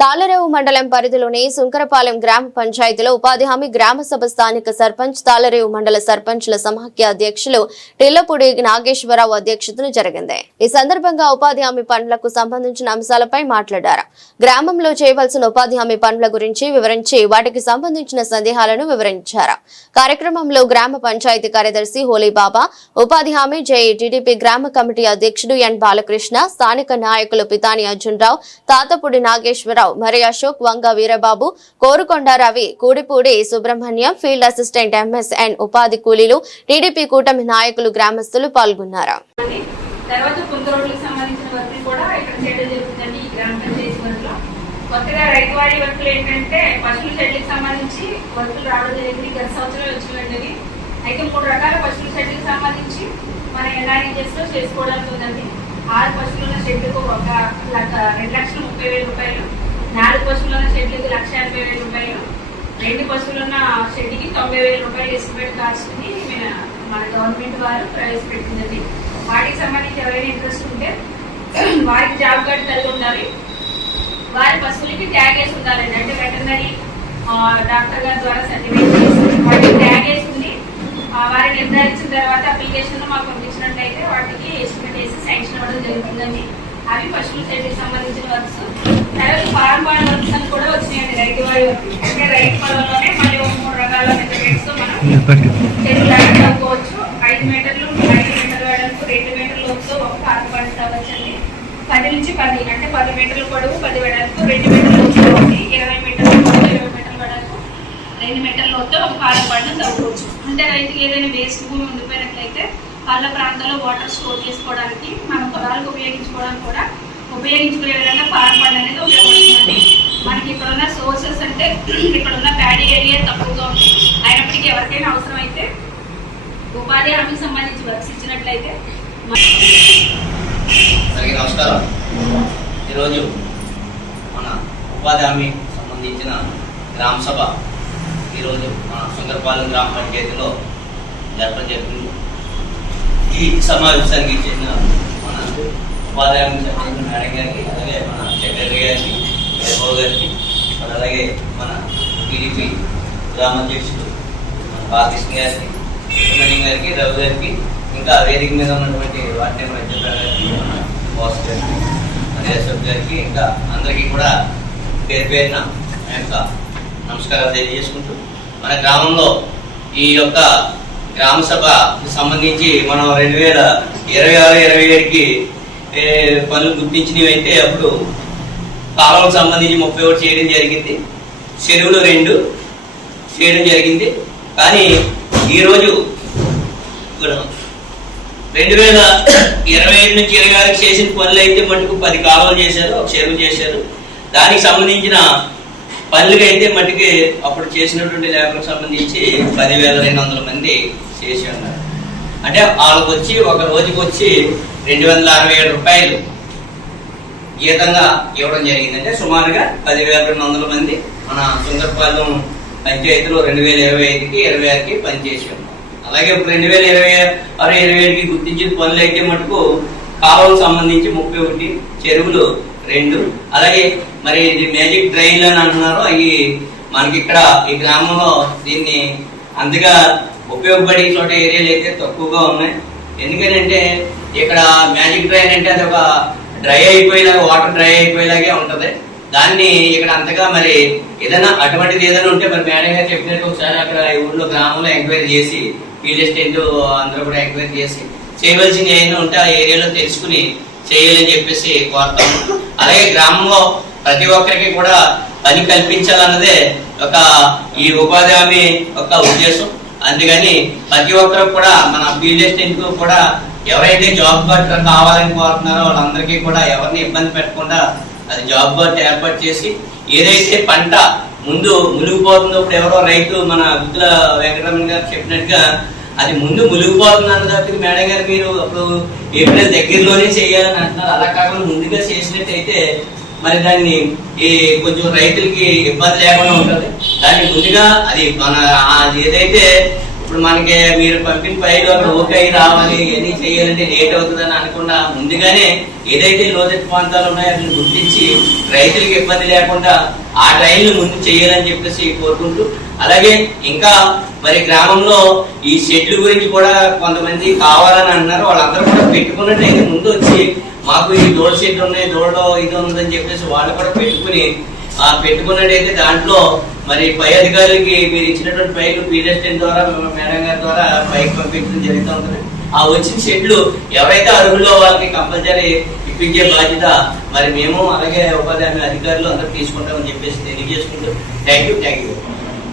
తాళరేవు మండలం పరిధిలోని సుంకరపాలెం గ్రామ పంచాయతీలో ఉపాధి హామీ గ్రామ సభ స్థానిక సర్పంచ్ తాళరేవు మండల సర్పంచ్ల సమాఖ్య అధ్యక్షులు టిల్లపూడి నాగేశ్వరరావు అధ్యక్షతన జరిగింది. ఈ సందర్భంగా ఉపాధి హామీ పనులకు సంబంధించిన అంశాలపై మాట్లాడారు. గ్రామంలో చేయవలసిన ఉపాధి హామీ పనుల గురించి వివరించి వాటికి సంబంధించిన సందేహాలను వివరించారు. కార్యక్రమంలో గ్రామ పంచాయతీ కార్యదర్శి హోలీ బాబా, ఉపాధి హామీ టీడీపీ గ్రామ కమిటీ అధ్యక్షుడు ఎన్ బాలకృష్ణ, స్థానిక నాయకులు పితాని అర్జునరావు, తాతపూడి నాగేశ్వరరావు, మరి Ashok, Vanga Veerababu, Korukonda Ravi, Kudipudi Subrahmanyam, field assistant MSN, ఉపాధి కూలీలు, టీడీపీ కూటమి నాయకులు, గ్రామస్తులు పాల్గొన్నారు. కొత్తగా రైతువారీ వర్కులు ఏంటంటే పశువుల షెడ్లకు సంబంధించి వర్కులు రావడం జరిగింది. గత సంవత్సరాలు వచ్చినవి అయితే 3 రకాల పశువుల షెడ్లకు సంబంధించి మన NREGS లో చేసుకోవడానికి ఉందండి. 6 పశువులున్న షెడ్లకు 2,30,000 రూపాయలు, 4 పశువులున్న షెడ్లకు 1,50,000 రూపాయలు, 2 పశువులున్న షెడ్కి 90,000 రూపాయలు ఎస్టిమేట్ కాస్ట్ ని మన గవర్నమెంట్ వారు ప్రవేశపెట్టిందండి. వాటికి సంబంధించి ఎవరైనా ఇంట్రెస్ట్ ఉంటే వారికి జాబ్ కార్డు కలిగి ఉండాలి. వారి పశువులకి ట్యాగ్ వేసి ఉండాలండి. అంటే వెటర్నరీ డాక్టర్ గారి ద్వారా సర్టిఫికేట్ చేసి వాటికి ట్యాగ్ వేసి ఉంది. వారిని నిర్ధారించిన తర్వాత అప్లికేషన్ మాకు పంపించినట్లయితే వాటికి ఎస్టిమేట్ వేసి శాంక్షన్ అవ్వడం జరుగుతుందండి. అవి పశువుల షెడ్కి సంబంధించిన వర్క్స్. తర్వాత ఫార్మ్ బాల్ వర్క్స్ అని కూడా వచ్చినాయండి. రైతు వారి వర్క్ అంటే రైతు పొలంలోనే మళ్ళీ 3 రకాల మెజర్మెంట్స్ తో మనం చెరువు లాగా తవ్వుకోవచ్చు. 5 మీటర్లు 5 మీటర్ల వెడల్పు, 2 మీటర్ల లోతు ఒక ఫార్మ్ బాల్ తవ్వచ్చండి. 10 నుంచి 10 అంటే 10 మీటర్ల పొడవు, 10 వెడల్పు, 2 మీటర్ల లోతు, 20 మీటర్ల పొడవు, 20 మీటర్ల వెడల్పు, 2 మీటర్ల లోతు ఒక ఫార్మ్ బాల్ను తవ్వుకోవచ్చు. అంటే రైతుకి ఏదైనా వేస్ట్ భూమి ఉండిపోయినట్లయితే పల్ల ప్రాంతాల్లో వాటర్ స్టోర్ చేసుకోవడానికి, మన పొలాలకు ఉపయోగించుకోవడానికి కూడా ఉపయోగించుకునే విధంగా ఫార్మ్ ఫండ్ అనేది ఉపయోగపడుతుందండి. మనకి ఇక్కడ ఉన్న సోర్సెస్ అంటే ఇక్కడ ఉన్న ప్యాడీ ఏరియా తక్కువగా ఉంది. అయినప్పటికీ ఎవరికైనా అవసరం అయితే ఉపాధి హామీకి సంబంధించి వర్క్స్ ఇచ్చినట్లయితే. నమస్కారం. ఈరోజు మన ఉపాధి హామీ సంబంధించిన గ్రామ సభ ఈరోజు మన సుంకరపాలెం గ్రామ పంచాయతీలో జరపడం జరిగింది. ఈ సమావేశానికి చెందిన మన ఉపాధి హామీ సంబంధించిన మేడం గారికి, అలాగే మన సెక్రటరీ గారికి, ఎస్ఓ గారికి, అలాగే మన టీడీపీ గ్రామ అధ్యక్షుడు మన బాలకృష్ణ గారికి, సుబ్రహ్మణ్యం గారికి, రవి గారికి, ఇంకా వేదిక మీద ఉన్నటువంటి వార్డు నెంబర్ గారికి, మన బాస్ గారికి, మరి అశోక్ గారికి, ఇంకా అందరికీ కూడా పేరు పేరున ఆ యొక్క నమస్కారాలు తెలియజేసుకుంటూ, మన గ్రామంలో ఈ యొక్క గ్రామ సభకి సంబంధించి మనం 2026-27కి పనులు గుర్తించినవి అయితే అప్పుడు కాలువలకు సంబంధించి 31 చేయడం జరిగింది, చెరువులు 2 చేయడం జరిగింది. కానీ ఈరోజు 2025 నుంచి 26కి చేసిన పనులు అయితే మటుకు 10 కాలువలు చేశారు, ఒక చెరువు చేశారు. దానికి సంబంధించిన పనులకి అయితే మటుకి అప్పుడు చేసినటువంటి లేబర్కి సంబంధించి 10,200 మంది చేసి ఉన్నారు. అంటే వాళ్ళకి వచ్చి ఒక రోజుకి వచ్చి 267 రూపాయలు జీతంగా ఇవ్వడం జరిగింది. అంటే సుమారుగా 10,200 మంది మన సుందరపాలెం పంచాయతీలో 2025కి 26కి పనిచేసి ఉన్నారు. అలాగే ఇప్పుడు 2026-27కి గుర్తించిన పనులు అయితే మటుకు కాలువలకు సంబంధించి 31, చెరువులు 2, అలాగే మరి ఇది మ్యాజిక్ డ్రైన్లు అని అంటున్నారు. అవి మనకి ఇక్కడ ఈ గ్రామంలో దీన్ని అంతగా ఉపయోగపడే చోట ఏరియాలు అయితే తక్కువగా ఉన్నాయి. ఎందుకంటే ఇక్కడ మ్యాజిక్ డ్రైన్ అంటే అది ఒక డ్రై అయిపోయేలాగా, వాటర్ డ్రై అయిపోయేలాగే ఉంటది. దాన్ని ఇక్కడ అంతగా మరి ఏదైనా అటువంటిది ఏదైనా ఉంటే మరి మేడం గారు చెప్పినట్టు ఒకసారి అక్కడ ఊళ్ళో గ్రామంలో ఎంక్వైరీ చేసి ఫీల్డ్ అసిస్టెంట్ అందరూ కూడా ఎంక్వైరీ చేసి చేయవలసింది ఏదైనా ఉంటే ఆ ఏరియాలో తెలుసుకుని చేయాలని చెప్పేసి కోరుతాము. అలాగే గ్రామంలో ప్రతి ఒక్కరికి కూడా పని కల్పించాలన్నదే ఒక ఈ ఉపాధి హామీ ఒక ఉద్దేశం. అందుకని ప్రతి ఒక్కరు కూడా మన ఫీల్డ్ అసిస్టెంట్ కూడా ఎవరైతే జాబ్ కార్డు కావాలని కోరుతున్నారో వాళ్ళందరికీ కూడా ఎవరిని ఇబ్బంది పెట్టకుండా అది జాబ్ కార్డు ఏర్పాటు చేసి, ఏదైతే పంట ముందు మునిగిపోతుందో, ఇప్పుడు ఎవరో రైతు మన గుత్తుల వెంకటరమణ గారు చెప్పినట్టుగా అది ముందు మునిగిపోతుంది అన్నదానికి మేడం గారు మీరు అప్పుడు ఏప్రిల్ దగ్గరలోనే చేయాలని అంటున్నారు. అలా కాకుండా ముందుగా చేసినట్టయితే మరి దాన్ని కొంచెం రైతులకి ఇబ్బంది లేకుండా ఉంటుంది. దాన్ని ముందుగా అది మన ఏదైతే ఇప్పుడు మనకి మీరు పంపిన ఫైల్ అక్కడ ఓకే అయి రావాలి ఇవన్నీ చేయాలంటే లేట్ అవుతుందని అనకుండా ముందుగానే ఏదైతే లోతట్టు ప్రాంతాలు ఉన్నాయో అట్లా గుర్తించి రైతులకు ఇబ్బంది లేకుండా ఆ ట్రైన్లు ముందు చేయాలని చెప్పేసి కోరుకుంటూ, అలాగే ఇంకా మరి గ్రామంలో ఈ షెడ్ల గురించి కూడా కొంతమంది కావాలని అంటున్నారు. వాళ్ళందరూ కూడా పెట్టుకున్నట్టయితే ముందు వచ్చి మాకు ఈ దోళ షెడ్ ఉన్నాయి, దోళలో ఇది ఉందని చెప్పేసి వాళ్ళు కూడా పెట్టుకున్నట్టయితే దాంట్లో మరి పై అధికారులకి మీరు ఇచ్చినటువంటి ఫైల్ పీడిఎస్టెన్ ద్వారా మేడం గారి ద్వారా పైకి పంపించడం జరుగుతూ ఉంటుంది. ఆ వచ్చిన షెడ్లు ఎవరైతే అర్హుల్లో వాళ్ళకి కంపల్సరీ ఇప్పించే బాధ్యత మరి మేము అలాగే ఉపాధి హామీ అధికారులు అందరూ తీసుకుంటామని చెప్పేసి తెలియజేసుకుంటూ థ్యాంక్ యూ.